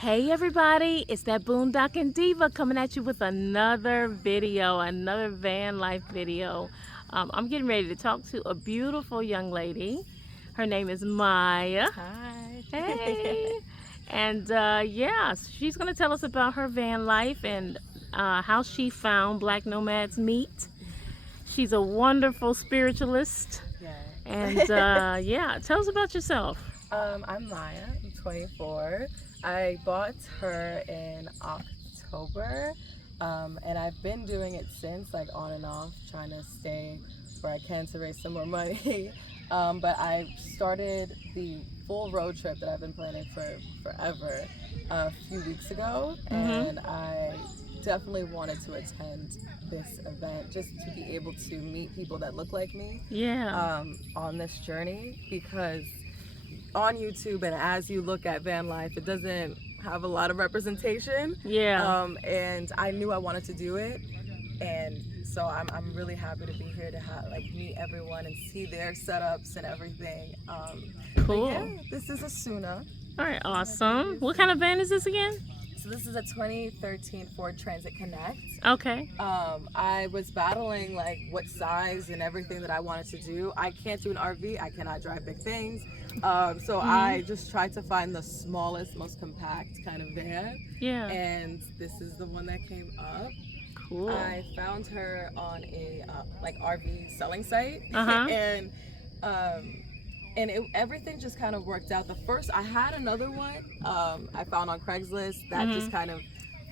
Hey everybody, it's that Boondocking Diva coming at you with another video, another van life video. I'm getting ready to talk to a beautiful young lady. Her name is Maya. Hi. Hey! And yeah, she's going to tell us about her van life and how she found Black Nomads Meet. She's a wonderful spiritualist. Yes. And yeah, tell us about yourself. I'm Maya. I'm 24. I bought her in October, and I've been doing it since, like on and off, trying to stay where I can to raise some more money. But I started the full road trip that I've been planning for forever a few weeks ago, and I definitely wanted to attend this event just to be able to meet people that look like me. Yeah. On this journey, because on YouTube and as you look at van life, it doesn't have a lot of representation. Yeah. And I knew I wanted to do it, and so I'm really happy to be here to meet everyone and see their setups and everything. Cool. Yeah, this is Asuna. All right, awesome. What kind of van is this again? So this is a 2013 Ford Transit Connect. Okay. I was battling like what size and everything that I wanted to do. I can't do an RV. I cannot drive big things. So I just tried to find the smallest, most compact kind of van. Yeah. And this is the one that came up. Cool. I found her on a like RV selling site, Uh-huh. and everything just kind of worked out. The first, I had another one I found on Craigslist that just kind of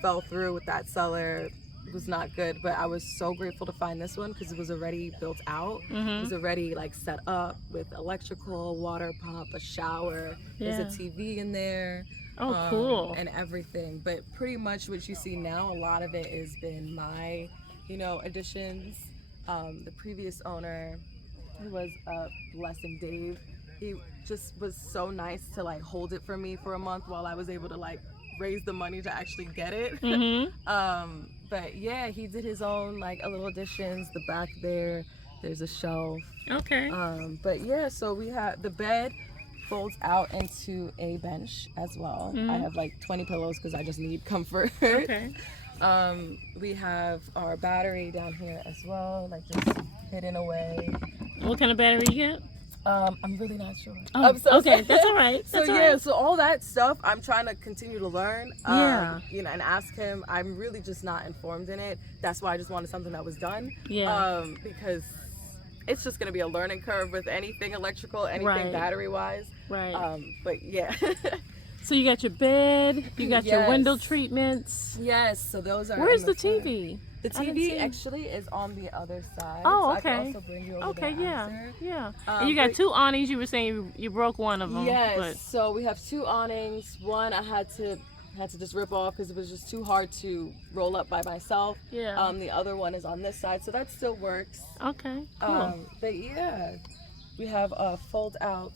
fell through with that seller. It was not good, but I was so grateful to find this one because it was already built out. It was already like set up with electrical, water pump, a shower. Yeah. There's a TV in there. Oh, cool. And everything. But pretty much what you see now, a lot of it has been my, additions. The previous owner, who was Blessing Dave, he just was so nice to like hold it for me for a month while I was able to like raise the money to actually get it. But yeah, he did his own like a little additions. The back there's a shelf. Okay. But yeah, so we have the bed folds out into a bench as well. I have like 20 pillows because I just need comfort. Okay. We have our battery down here as well, like just hidden away. What kind of battery you get? I'm really not sure. Oh, I'm so okay, that's all right. So That's all yeah, right. so all that stuff I'm trying to continue to learn. Yeah. And ask him. I'm really just not informed in it. That's why I just wanted something that was done. Yeah. Because it's just gonna be a learning curve with anything electrical, anything Right. battery wise. Right. But yeah. So you got your bed, you got your Yes. window treatments. Yes, so those are. Where's in the front. TV? The I didn't TV see. actually is on the other side. Oh, so okay. I can also bring you over Okay, there yeah, after. yeah. And you got but- two awnings. You were saying you broke one of them. Yes, But so we have two awnings. One I had to just rip off because it was just too hard to roll up by myself. yeah. The other one is on this side, so that still works. Okay. Cool. But yeah, we have a fold out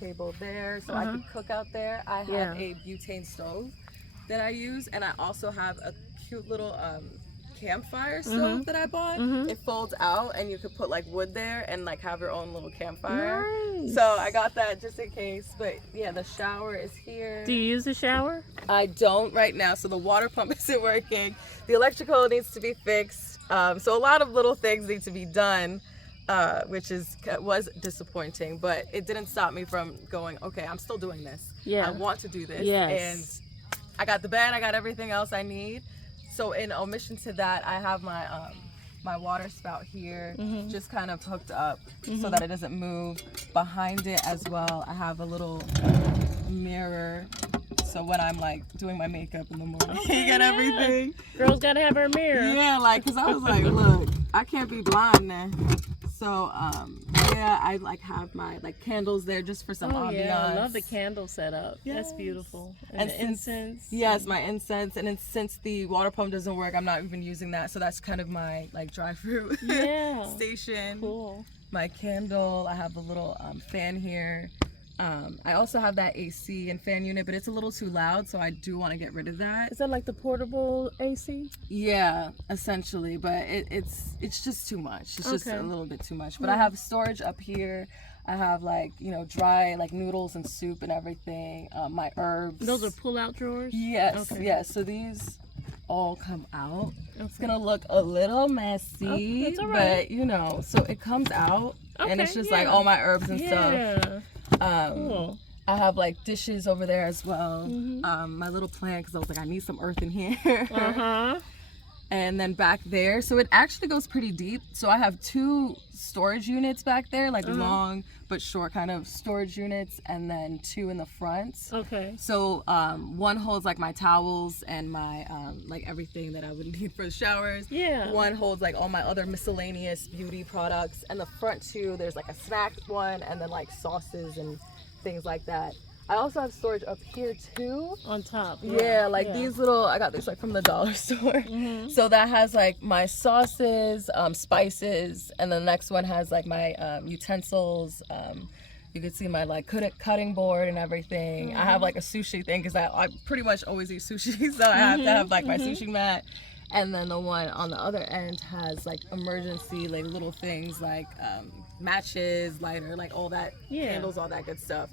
table there, so I can cook out there. I have Yeah. a butane stove that I use, and I also have a cute little campfire stove that I bought. It folds out, and you could put like wood there and like have your own little campfire. Nice. So I got that just in case. But yeah, the shower is here. Do you use the shower? I don't right now, so the water pump isn't working. The electrical needs to be fixed. So a lot of little things need to be done, which was disappointing. But it didn't stop me from going, okay, I'm still doing this. Yeah. I want to do this. Yes. And I got the bed, I got everything else I need. So in omission to that, I have my my water spout here, just kind of hooked up so that it doesn't move. Behind it as well, I have a little mirror. So when I'm like doing my makeup in the morning and everything. Girls gotta have her mirror. Yeah, like, cause I was like, look, I can't be blind now. So yeah, I like have my like candles there just for some ambiance. Yeah, I love the candle setup. That's Yes. beautiful. And the since- incense. Yes, my incense, and then since the water pump doesn't work, I'm not even using that. So that's kind of my like dry fruit Yeah. station. Cool. My candle. I have a little fan here. I also have that AC and fan unit, but it's a little too loud, so I do want to get rid of that. Is that like the portable AC? Yeah, essentially, but it's just too much. It's just Okay. a little bit too much. But I have storage up here. I have like, you know, dry like noodles and soup and everything. My herbs. Those are pull-out drawers? Yes, Okay. yes. So these all come out. Okay. It's gonna look a little messy, that's all right. but you know, so it comes out, and it's just like all my herbs and stuff. Cool. I have like dishes over there as well. Mm-hmm. My little plant, because I was like, I need some earth in here. Uh-huh. And then back there, so it actually goes pretty deep. So I have 2 storage units back there, like long but short kind of storage units, and then 2 in the front. Okay. So one holds like my towels and my like everything that I would need for the showers. Yeah. One holds like all my other miscellaneous beauty products, and the front 2, there's like a snack one, and then like sauces and things like that. I also have storage up here too. On top. Yeah, like these little, I got these like from the dollar store. So that has like my sauces, spices, and then the next one has like my utensils. You can see my like cutting board and everything. I have like a sushi thing because I pretty much always eat sushi, so I have to have like my sushi mat. And then the one on the other end has like emergency like little things like matches, lighter, like all that, candles, all that good stuff.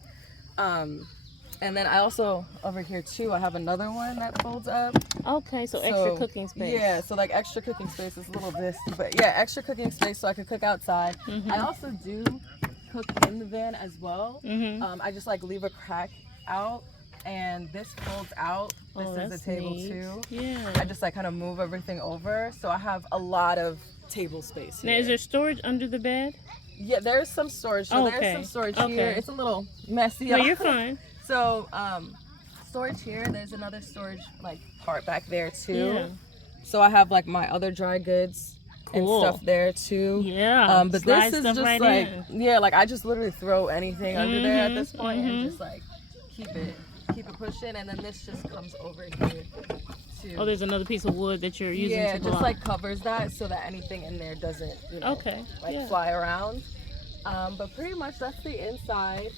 And then I also, over here too, I have another one that folds up. Okay, so extra cooking space. Yeah, so like extra cooking space is a little this, but yeah, extra cooking space so I could cook outside. I also do cook in the van as well. I just like leave a crack out, and this folds out. This is the table neat. too. Yeah. I just like kind of move everything over, so I have a lot of table space here. Now, is there storage under the bed? Yeah, there's some storage. So there's some storage here. It's a little messy. No, you're fine. So, storage here. There's another storage like part back there too. Yeah. So I have like my other dry goods and stuff there too. Yeah. But this is just right like in. like I just literally throw anything under there at this point and just like keep it pushing, and then this just comes over here too. Oh, there's another piece of wood that you're using to block. just like covers that so that anything in there doesn't, you know, fly around. But pretty much that's the inside.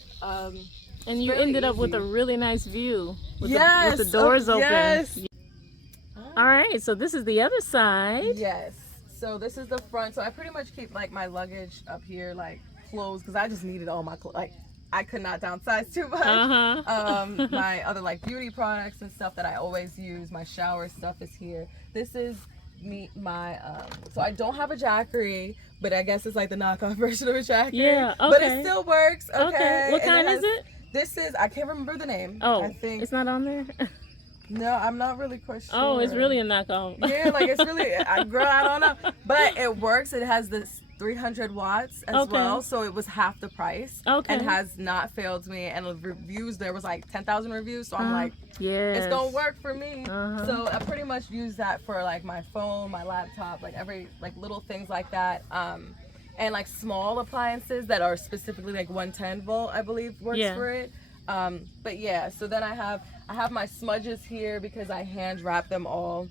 And you ended up with a really nice view with, with the doors open. Yes. All right, so this is the other side. Yes. So this is the front. So I pretty much keep like my luggage up here, like clothes, because I just needed all my clothes. Like I could not downsize too much. My other like beauty products and stuff that I always use. My shower stuff is here. This is my so I don't have a jackery, but I guess it's like the knockoff version of a jackery. Yeah, okay. But it still works. Okay. What kind is it? This is, I can't remember the name. Oh, I think it's not on there? No, I'm not really quite sure. Oh, it's really a knockoff. Yeah, like it's really, girl, I don't know. But it works. It has this 300 watts as well, so it was half the price. And has not failed me. And the reviews, there was like 10,000 reviews, so I'm like, it's gonna work for me. So I pretty much use that for like my phone, my laptop, like every like little things like that. And like small appliances that are specifically like 110 volt, I believe works for it. But yeah, so then I have my smudges here because I hand wrap them all.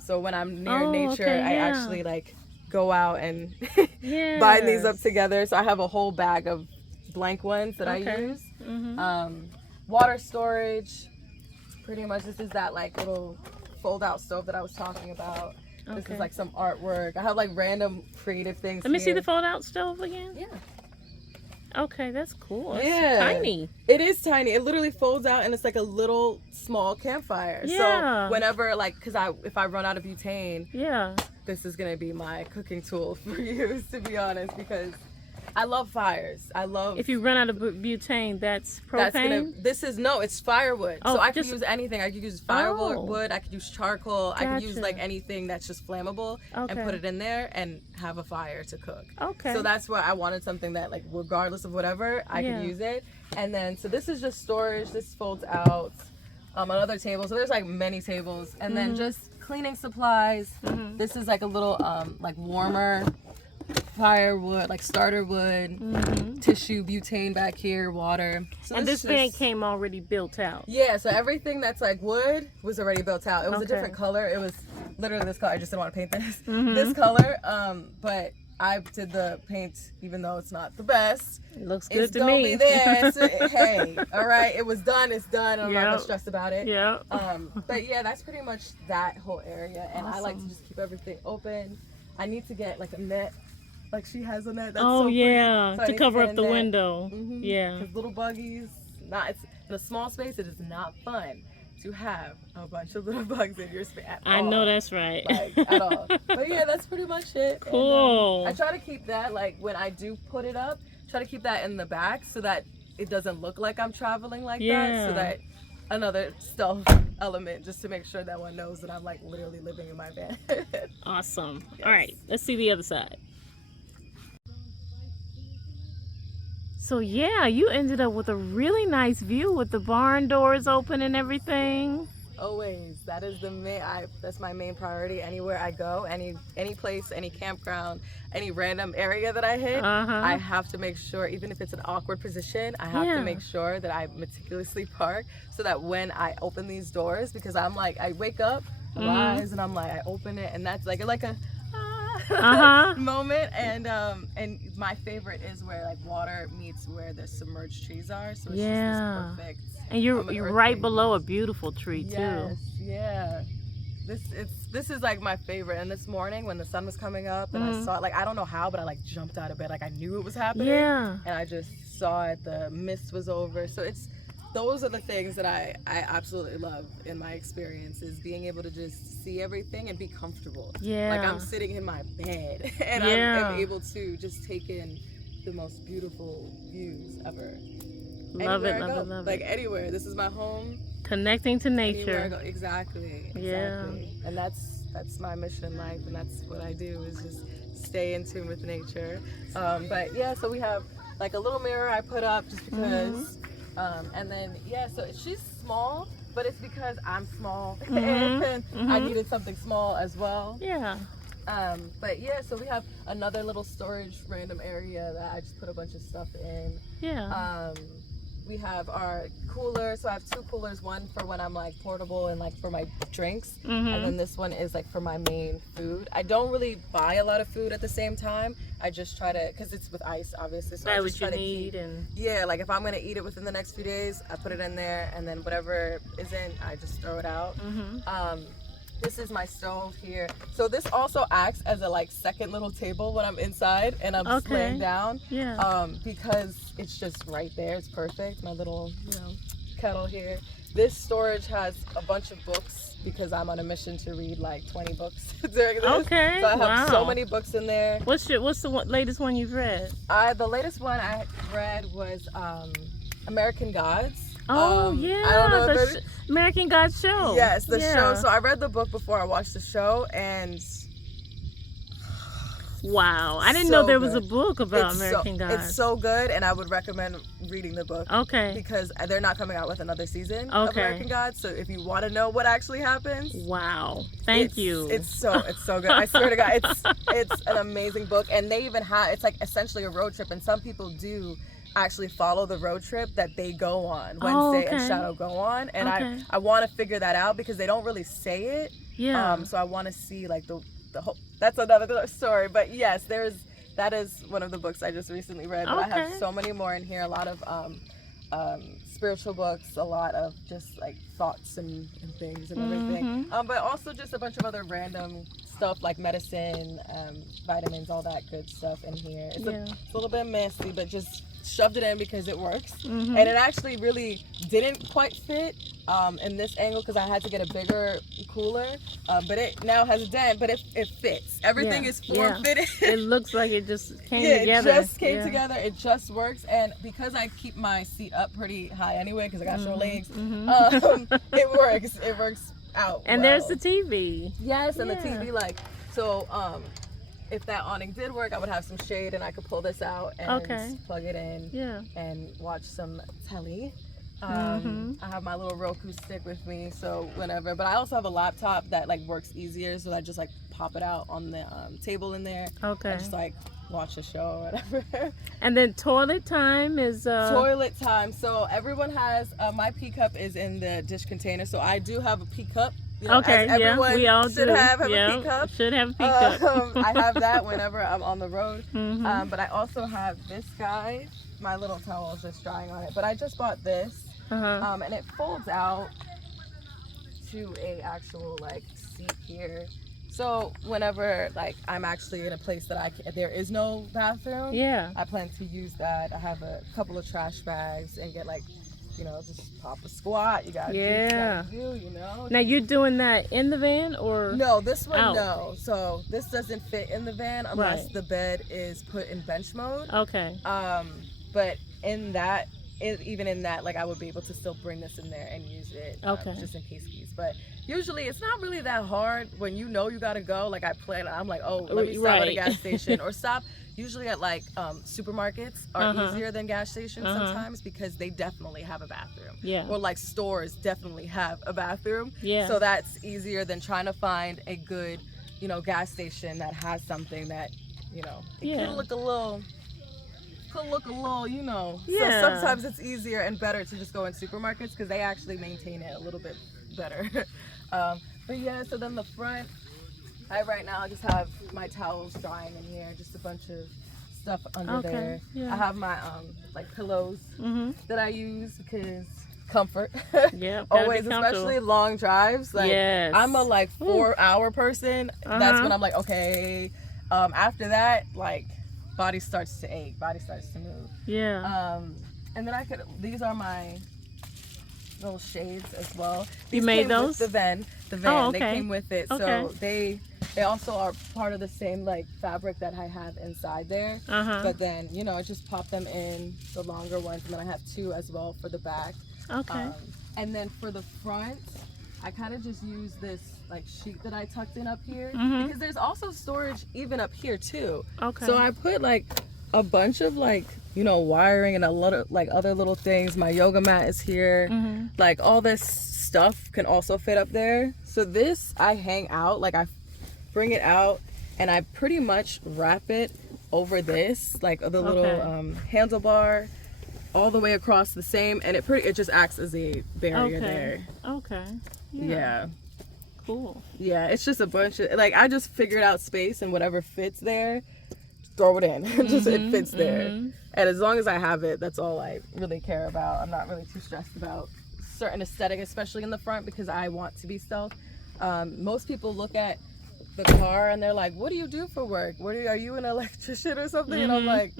So when I'm near nature, I actually like go out and bind these up together. So I have a whole bag of blank ones that I use. Water storage, pretty much. This is that like little fold out stove that I was talking about. This is like some artwork. I have like random creative things. Let me see the fold out stove again. Yeah. Okay, that's cool. It's tiny. It is tiny. It literally folds out and it's like a little small campfire. Yeah. So whenever like, if I run out of butane, this is gonna be my cooking tool for use, to be honest, because I love fires. If you run out of butane, that's propane? It's firewood. So I could use anything. I could use firewood, I could use charcoal, I could use like anything that's just flammable and put it in there and have a fire to cook. So that's why I wanted something that like regardless of whatever, I could use it. And then, so this is just storage. This folds out. Another table. So there's like many tables. And then just cleaning supplies. This is like a little like warmer firewood, like starter wood, tissue, butane back here, water. So and this van came already built out. Yeah, so everything that's like wood was already built out. It was a different color. It was literally this color. I just didn't want to paint this. This color. But I did the paint, even though it's not the best. It looks good to It's gonna me. be there. So, hey, all right, it was done. It's done. I'm not gonna stress about it. But yeah, that's pretty much that whole area. And I like to just keep everything open. I need to get like a net like she has on that. That's Oh so pretty. yeah, So I to need cover get up in the that. window. Yeah. Because little buggies, it's in a small space. It is not fun to have a bunch of little bugs in your space at all. I know that's right. Like at all. But yeah, that's pretty much it. Cool. And, I try to keep that, like when I do put it up, try to keep that in the back so that it doesn't look like I'm traveling like that. So that another stealth element, just to make sure that one knows that I'm like literally living in my van. Awesome. Yes. All right, let's see the other side. So yeah, you ended up with a really nice view with the barn doors open and everything. Always, that is that's my main priority. Anywhere I go, any place, any campground, any random area that I hit, I have to make sure, even if it's an awkward position, I have to make sure that I meticulously park so that when I open these doors, because I'm like, I wake up, rise, and I'm like, I open it, and that's like a moment. And my favorite is where like water meets where the submerged trees are, so it's just this perfect. And you're right below a beautiful tree too. Yes, yeah. This is like my favorite. And this morning when the sun was coming up and I saw it, like I don't know how, but I like jumped out of bed, like I knew it was happening. Yeah. And I just saw it. The mist was over. So those are the things that I absolutely love in my experience, is being able to just see everything and be comfortable. Yeah. Like I'm sitting in my bed and I'm able to just take in the most beautiful views ever. Love it, anywhere I go. Love like it. Anywhere. This is my home. Connecting to nature. Anywhere I go. Exactly. Yeah. And that's my mission in life, and that's what I do, is just stay in tune with nature. But yeah, so we have like a little mirror I put up just because. And then yeah, so she's small, but it's because I'm small and I needed something small as well. Yeah. But yeah, so we have another little storage random area that I just put a bunch of stuff in. Yeah. We have our cooler, so I have two coolers, one for when I'm like portable and like for my drinks, and then this one is like for my main food. I don't really buy a lot of food at the same time. I just try to, because it's with ice obviously, so I just try to keep, yeah, like if I'm gonna eat it within the next few days, I put it in there, and then whatever isn't, I just throw it out. This is my stove here. So this also acts as a like second little table when I'm inside and I'm just laying down. Yeah. Because it's just right there. It's perfect. My little, kettle here. This storage has a bunch of books because I'm on a mission to read like 20 books during this. Okay. So I have so many books in there. What's the latest one you've read? The latest one I read was American Gods. Oh yeah, I don't know the American Gods show. Yes, the show. So I read the book before I watched the show, and wow, I didn't know there was a book about American Gods. It's so good, and I would recommend reading the book. Okay. Because they're not coming out with another season of American Gods, so if you want to know what actually happens, wow, thank you. It's so good. I swear to God, it's an amazing book, and they even it's like essentially a road trip, and some people do actually follow the road trip that they go on. Wednesday and Shadow go on, and I want to figure that out because they don't really say it. Yeah. So I want to see like the whole. That's another story, but yes, that is one of the books I just recently read. But I have so many more in here. A lot of spiritual books, a lot of just like thoughts and things and everything. But also just a bunch of other random stuff like medicine, vitamins, all that good stuff in here. It's a little bit messy, but just shoved it in because it works. And it actually really didn't quite fit in this angle because I had to get a bigger cooler, but it now has a dent, but it fits. Everything is form fitted. It looks like it just came together. It just came together. It just works. And because I keep my seat up pretty high anyway because I got short legs, it works. It works out. And there's the TV. Yes, and the TV, like, so if that awning did work, I would have some shade and I could pull this out and plug it in and watch some telly. I have my little Roku stick with me, so whenever. But I also have a laptop that like works easier, so I just like pop it out on the table in there. And just like watch a show or whatever. And then toilet time is toilet time. So everyone has my pee cup is in the dish container, so I do have a pee cup. You know, we all should have a pee cup. Should have a pee cup. I have that whenever I'm on the road. But I also have this guy. My little towel is just drying on it. But I just bought this, and it folds out to a actual like seat here. So whenever like I'm actually in a place that there is no bathroom, Yeah. I plan to use that. I have a couple of trash bags and get like, just pop a squat. You gotta do. Now you're doing that in the van or? No, this one out? no. So this doesn't fit in the van unless Right. the bed is put in bench mode. Okay. But even in that, like I would be able to still bring this in there and use it. Okay. Just in case. But usually it's not really that hard when you gotta go. Like I'm like, oh, let me stop at a gas station or stop. Usually at like supermarkets are easier than gas stations sometimes because they definitely have a bathroom. Yeah. Or like stores definitely have a bathroom. Yeah. So that's easier than trying to find a good, gas station that has something that, it could look a little, Yeah. So sometimes it's easier and better to just go in supermarkets because they actually maintain it a little bit better. But yeah, so then the front, right now I just have my towels drying in here, just a bunch of stuff under there. Yeah. I have my like pillows that I use because comfort. Yeah. Always, especially long drives. Like I'm a like 4-hour person. That's when I'm like, okay. After that, like body starts to ache, body starts to move. Yeah. And then these are my little shades as well. These you made those? With the van. Oh, okay. They came with it. Okay. So they also are part of the same like fabric that I have inside there. But then, I just pop them in, the longer ones, and then I have 2 as well for the back. Okay. And then for the front, I kind of just use this like sheet that I tucked in up here because there's also storage even up here too. Okay. So I put like a bunch of like, wiring and a lot of like other little things. My yoga mat is here. Like all this stuff can also fit up there. So this I hang out, like I bring it out and I pretty much wrap it over this, like the little handlebar all the way across the same, and it just acts as a barrier there. Okay. Yeah. Cool. Yeah, it's just a bunch of like I just figured out space and whatever fits there, throw it in. Just it fits there. And as long as I have it, that's all I really care about. I'm not really too stressed about certain aesthetic, especially in the front, because I want to be stealth. Most people look at the car and they're like, what do you do for work? Are you an electrician or something? And I'm like,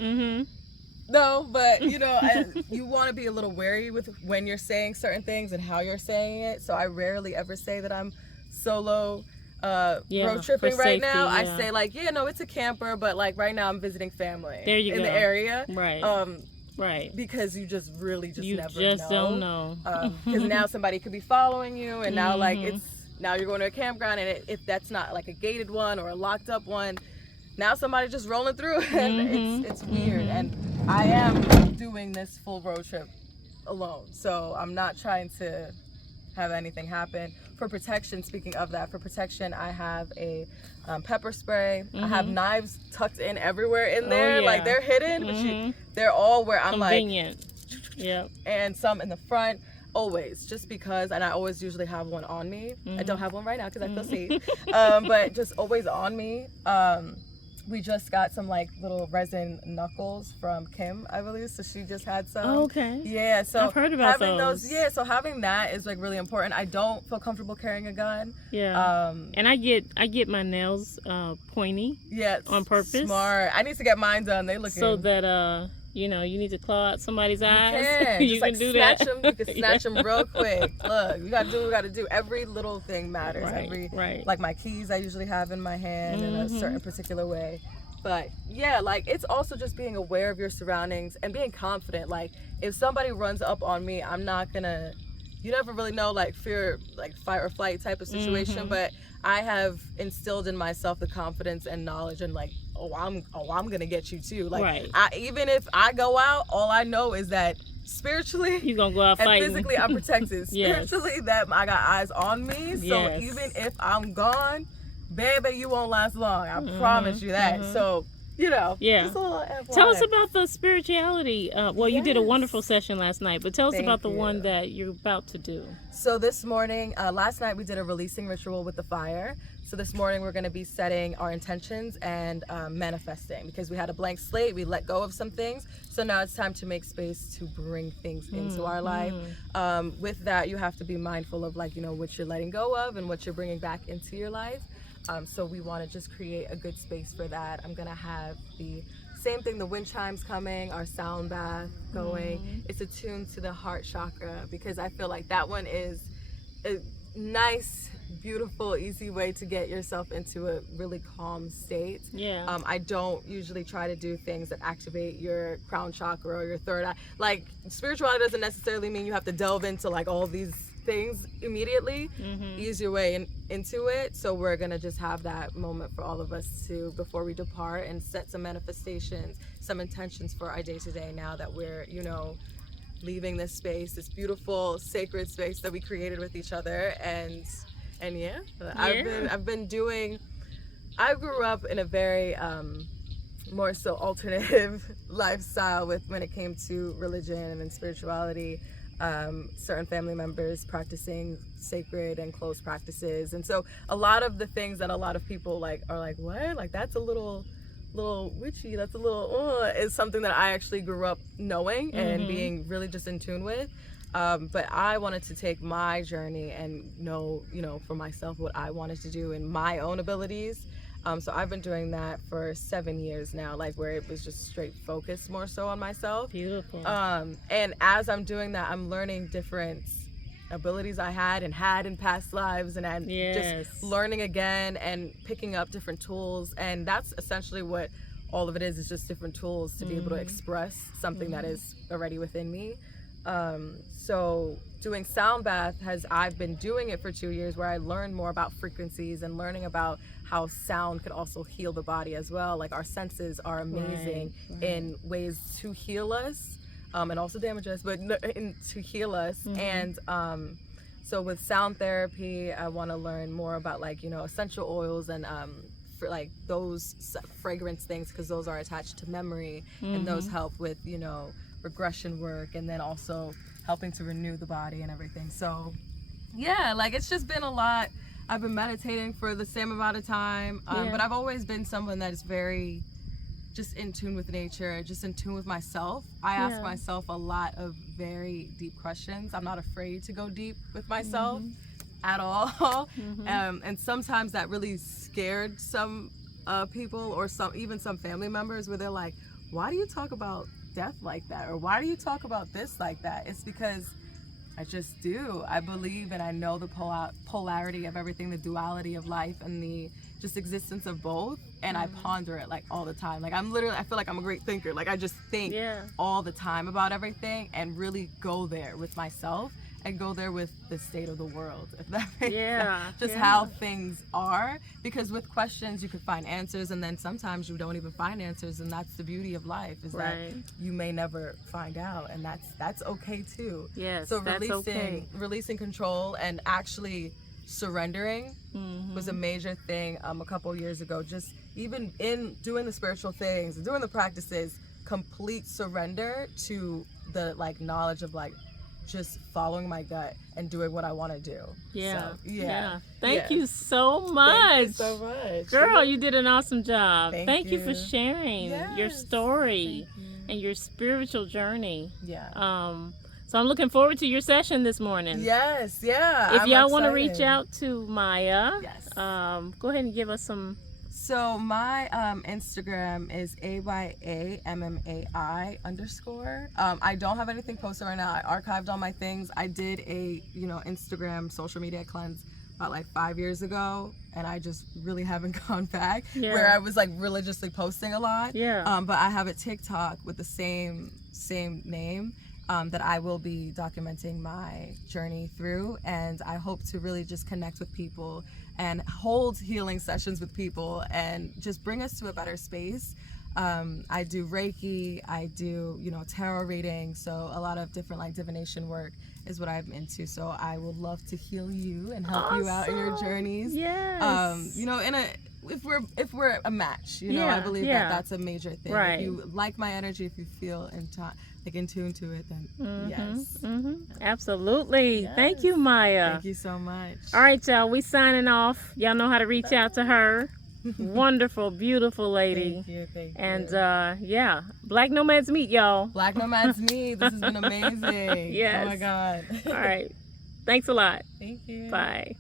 no, but you want to be a little wary with when you're saying certain things and how you're saying it. So I rarely ever say that I'm solo road tripping right now. I say like, it's a camper, but like right now I'm visiting family in the area. Right. Right. Because you just really you never just don't know. Because now somebody could be following you, and now like now you're going to a campground, and if that's not like a gated one or a locked up one, now somebody just rolling through, and it's weird. And I am doing this full road trip alone, so I'm not trying to have anything happen. For protection, speaking of that, I have a pepper spray. I have knives tucked in everywhere in there. Like they're hidden, but they're all where I'm convenient. Yep. And some in the front, always, just because, and I always usually have one on me. I don't have one right now because I feel safe, but just always on me. We just got some like little resin knuckles from Kim, I believe. So she just had some. Oh, okay. Yeah. So I've heard about having those. Yeah. So having that is like really important. I don't feel comfortable carrying a gun. Yeah. And I get my nails pointy. Yeah. On purpose. Smart. I need to get mine done. They look so that you need to claw out somebody's eyes. You can do that. You can snatch them real quick. Look, you gotta do what you gotta do. Every little thing matters. Right. Like my keys, I usually have in my hand in a certain particular way. But yeah, like it's also just being aware of your surroundings and being confident. Like if somebody runs up on me, I'm not gonna. You never really know, like fear, like fight or flight type of situation. But I have instilled in myself the confidence and knowledge, and like, I'm gonna get you too. Like, even if I go out, all I know is that spiritually, you're gonna go out and fighting. physically, I'm protected. Spiritually, that I got eyes on me. So even if I'm gone, baby, you won't last long. I promise you that. So. Just a little FYI. Tell us about the spirituality. Well, you did a wonderful session last night, but tell us about the one that you're about to do. So this morning, last night we did a releasing ritual with the fire. So this morning we're going to be setting our intentions and manifesting, because we had a blank slate. We let go of some things. So now it's time to make space to bring things into our life. With that, you have to be mindful of what you're letting go of and what you're bringing back into your life. So we want to just create a good space for that. I'm gonna have the same thing, the wind chimes coming, our sound bath going. It's attuned to the heart chakra, because I feel like that one is a nice, beautiful, easy way to get yourself into a really calm state. Yeah. I don't usually try to do things that activate your crown chakra or your third eye. Like, spirituality doesn't necessarily mean you have to delve into like all these things immediately. Ease your way into it. So we're gonna just have that moment for all of us to, before we depart, and set some manifestations, some intentions for our day-to-day, now that we're, you know, leaving this space, this beautiful sacred space that we created with each other. And yeah, I've been doing, I grew up in a very more so alternative lifestyle with, when it came to religion and spirituality. Certain family members practicing sacred and close practices, and so a lot of the things that a lot of people like are like, what, like that's a little witchy, that's a little is something that I actually grew up knowing and being really just in tune with. But I wanted to take my journey and know, you know, for myself what I wanted to do in my own abilities. So I've been doing that for 7 years now, like where it was just straight focused more so on myself. Beautiful. And as I'm doing that, I'm learning different abilities I had in past lives, and I'm just learning again and picking up different tools. And that's essentially what all of it is just different tools to be able to express something that is already within me. So doing sound bath I've been doing it for 2 years, where I learned more about frequencies and learning about how sound could also heal the body as well. Like, our senses are amazing in ways to heal us, and also damage us, but to heal us. And so with sound therapy, I want to learn more about, like, you know, essential oils and for like those fragrance things, because those are attached to memory, and those help with, you know, regression work, and then also helping to renew the body and everything. So yeah, like, it's just been a lot. I've been meditating for the same amount of time, but I've always been someone that is very just in tune with nature, just in tune with myself. I ask myself a lot of very deep questions. I'm not afraid to go deep with myself at all. And sometimes that really scared some people, or even some family members, where they're like, why do you talk about death like that, or why do you talk about this like that? It's because I just do. I believe and I know the polarity of everything, the duality of life, and the just existence of both. And I ponder it like all the time. Like, I feel like I'm a great thinker. Like, I just think all the time about everything, and really go there with myself and go there with the state of the world, if that makes sense. Just how things are, because with questions you can find answers, and then sometimes you don't even find answers, and that's the beauty of life, is that you may never find out, and that's okay too. So releasing control and actually surrendering was a major thing a couple years ago. Just even in doing the spiritual things, doing the practices, complete surrender to the like knowledge of like just following my gut and doing what I want to do. Thank you so much. Thank you so much, girl. You did an awesome job. Thank you for you. sharing your story and your spiritual journey. So I'm looking forward to your session this morning. If y'all want to reach out to Maya, go ahead and give us some. So my Instagram is AYAMMAI_. I don't have anything posted right now. I archived all my things. I did a, you know, Instagram social media cleanse about like 5 years ago, and I just really haven't gone back, where I was like religiously posting a lot. But I have a TikTok with the same name. That I will be documenting my journey through, and I hope to really just connect with people and hold healing sessions with people and just bring us to a better space. I do Reiki, I do, you know, tarot reading, so a lot of different like divination work is what I'm into. So I would love to heal you and help you out in your journeys. You know, if we're a match, you know, I believe that that's a major thing. If you like my energy, if you feel in tune to it, then absolutely. Thank you, Maya. Thank you so much. All right, y'all, we signing off. Y'all know how to reach out to her. Wonderful, beautiful lady. Thank you. And Black Nomads meet, y'all. Black Nomads meet. This has been amazing. Oh my God. All right. Thanks a lot. Thank you. Bye.